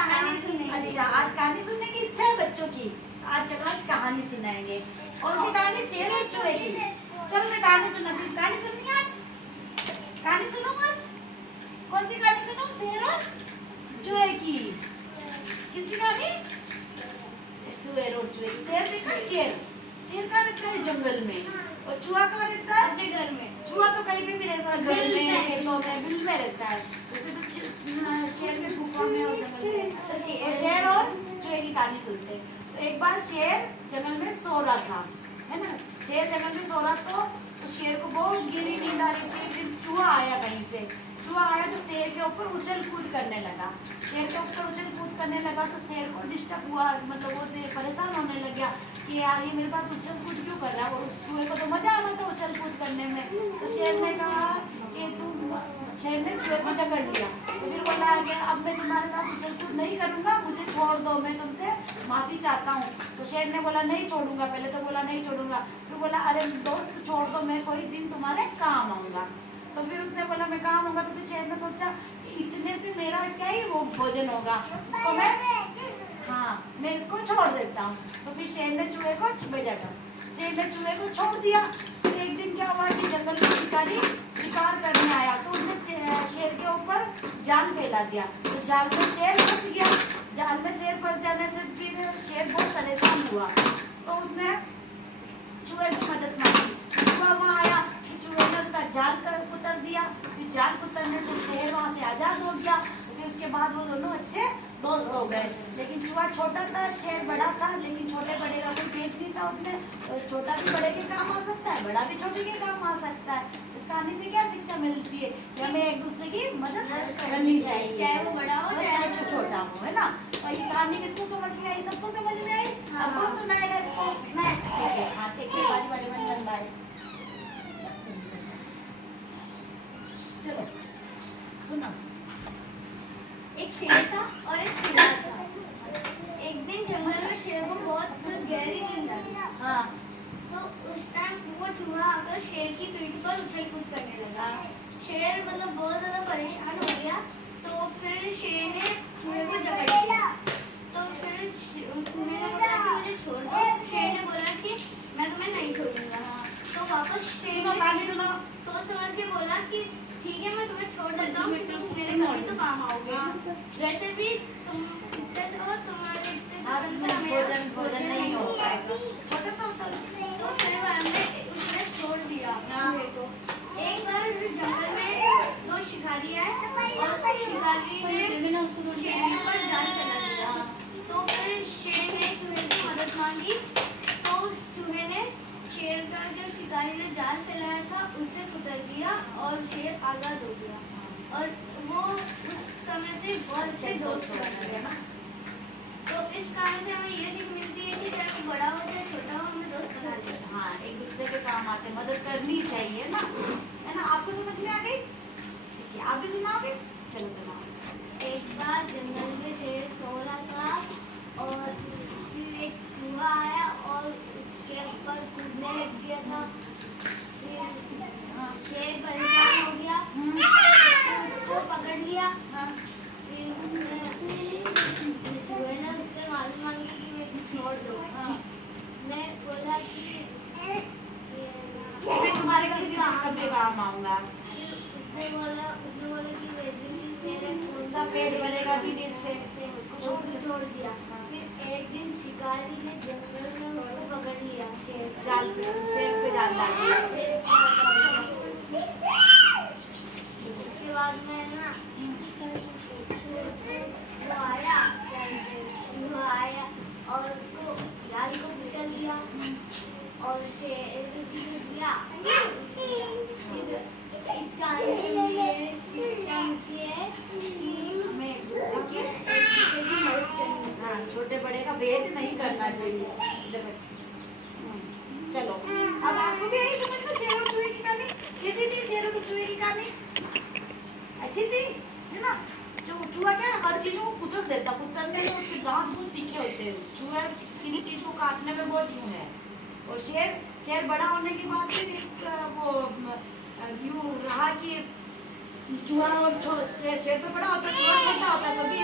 कहानी सुनेंगे। अच्छा, आज कहानी सुनने की इच्छा है बच्चों की। आज कहानी सुनाएंगे। कौन सी कहानी? शेर और चूहे की। चलो मैं कहानी सुनाती हूँ। कहानी सुननी है आज? कहानी सुनो आज। कौन सी कहानी सुनो? शेर और चूहे की। किसकी कहानी? शेर और चूहे की। शेर देखा? शेर कहाँ रहता है? जंगल में। और चूहा कहाँ रहता है? अपने घर में। चूहा तो कहीं भी रहता है, घर में, खेतों में, बिल में रहता है। जैसे तो शेर में गुफा में और जंगल में। तो शेर और चूहे की कहानी सुनते हैं। तो एक बार शेर जंगल में सो रहा था, है ना। शेर जंगल में सो रहा तो शेर को बहुत गहरी नींद आ रही थी। फिर चूहा आया कहीं से। चूहा आया तो शेर के ऊपर उछल कूद करने लगा। शेर के ऊपर उछल कूद करने लगा तो शेर को डिस्टर्ब हुआ, मतलब वो परेशान होने लग गया कि यार ये मेरे पास उछल कूद क्यों कर रहा है। उस चूहे को तो मजा आ रहा था उछल कूद करने में। तो शेर ने कहा कि शेर ने चूहे को जकड़ लिया। तो फिर बोला कि अब मैं तुम्हारे साथ उछल कूद नहीं करूँगा, मुझे छोड़ दो, मैं तुमसे माफ़ी चाहता हूँ। तो शेर ने बोला नहीं छोड़ूंगा। पहले तो बोला नहीं छोड़ूंगा, फिर बोला अरे दोस्त छोड़ दो, मैं कोई दिन तुम्हारे काम आऊँगा। तो फिर उसने बोला मैं काम होगा। तो फिर शेर ने सोचा इतने से मेरा क्या ही वो भोजन होगा, इसको मैं इसको छोड़ देता हूँ। तो फिर शेर ने चूहे को शेर ने चूहे को छोड़ दिया। फिर एक दिन क्या हुआ कि जंगल में शिकारी शिकार करने आया तो उसने शेर के ऊपर जाल फैला दिया। तो जाल में शेर फंस गया। जाल में शेर फंस जाने से फिर शेर बहुत परेशान हुआ। तो उसने चूहे की मदद मांगी। चूहा वहाँ आया, चूहे ने उसका जाल उतर दिया। फिर जाल उतरने से शेर वहाँ से आजाद हो गया। फिर उसके बाद वो दोनों अच्छे दोस्त हो गए। लेकिन चूहा छोटा था, शेर बड़ा था, लेकिन छोटे बड़े का कोई भेद नहीं था उसमें। तो छोटा भी बड़े के काम आ सकता है, बड़ा भी छोटे के काम आ सकता है। इस कहानी से क्या शिक्षा मिलती है कि हमें एक दूसरे की मदद करनी चाहिए, चाहे वो बड़ा हो चाहे छोटा हो, है ना। और ये कहानी किसको समझ में आई? सबको समझ में आई? अब कौन सुनाएगा इसको? मैं। ठीक है, हाँ ठीक है, बारी बारी में बाय। चलो सुनो। एक शेर था और एक चूहा था। एक दिन जंगल में शेर को बहुत गहरी नींद आई। हाँ। तो उस टाइम वो चूहा आकर शेर की पीठ पर उछल कूद करने लगा। शेर मतलब बहुत ज्यादा परेशान हो गया। तो फिर शेर ने चूहे को जकड़ लिया। तो फिर चूहे ने बोला कि मुझे छोड़ दो। शेर ने बोला कि मैं तुम्हें नहीं छोड़ूंगा। तो वापस शेर ने सोच समझ के बोला कि ठीक है मैं तुम्हें छोड़ देता हूँ, तुम मेरे घर ही तो काम आओगे। वैसे भी तुम इतने से और तुम्हारे भोजन नहीं हो पाएगा, छोटा सा होता है। तो फिर उसने छोड़ दिया चूहे को। एक बार जंगल में दो शिकारी आए और शिकारी ने शेर पर जाल चला दिया। तो फिर शेर ने चूहे से मदद मांगी। तो चूहे ने शेर का जो शिकारी ने जाल फैलाया था उसे कुतर दिया और शेर आजाद हो गया। और वो उस समय से बहुत अच्छे दोस्त बन गए। तो इस कारण से हमें ये सीख मिलती है कि चाहे वो बड़ा हो चाहे छोटा हो, हमें दोस्त बना लेना। हाँ, एक दूसरे के काम आते, मदद करनी चाहिए ना, है ना। आपको समझ में आ गई? ठीक है, आप भी सुनाओगे? चलो सुनाओ। एक बार जंगल में शेर सो रहा था और फिर एक चूहा आया और शेर पर कूदने लग गया था। फिर शेर परेशान हो गया, उसको पकड़ लिया। फिर चूहे ने उससे माफी मांगी कि मैं छोड़ दो। मैं बोला कि मैं तुम्हारे किसी काम पे काम आऊंगा। उसने बोला कि वैसे भी मेरे उसका पेट भरेगा भी नहीं इससे, उसको छोड़ दिया। फिर एक दिन शिकारी ने जंगल में उसको पकड़ लिया। शेर जाल पे, शेर पे जाल डाल दिया। उसके बाद में ना वो आया, चूहा आया और उसको जाल को कुचल दिया और शेर दिया। इस कहानी में ये शिक्षा मिलती है कि हमें एक दूसरे की मदद करनी चाहिए, छोटे बड़े का भेद नहीं करना चाहिए। चलो, अब आपको भी यही समझ में शेर और चूहे की कहानी कैसी थी? शेर और चूहे की कहानी अच्छी थी, है ना। जो चूहा क्या है, हर चीजों को कुतर देता, कुतरने में उसके दांत बहुत तीखे होते हैं। चूहा किसी चीज को काटने में बहुत यूं है। और शेर बड़ा होने के बाद फिर वो यूं रहा कि चूहा और शेर तो बड़ा होता है, चूहा छोटा होता है, तो भी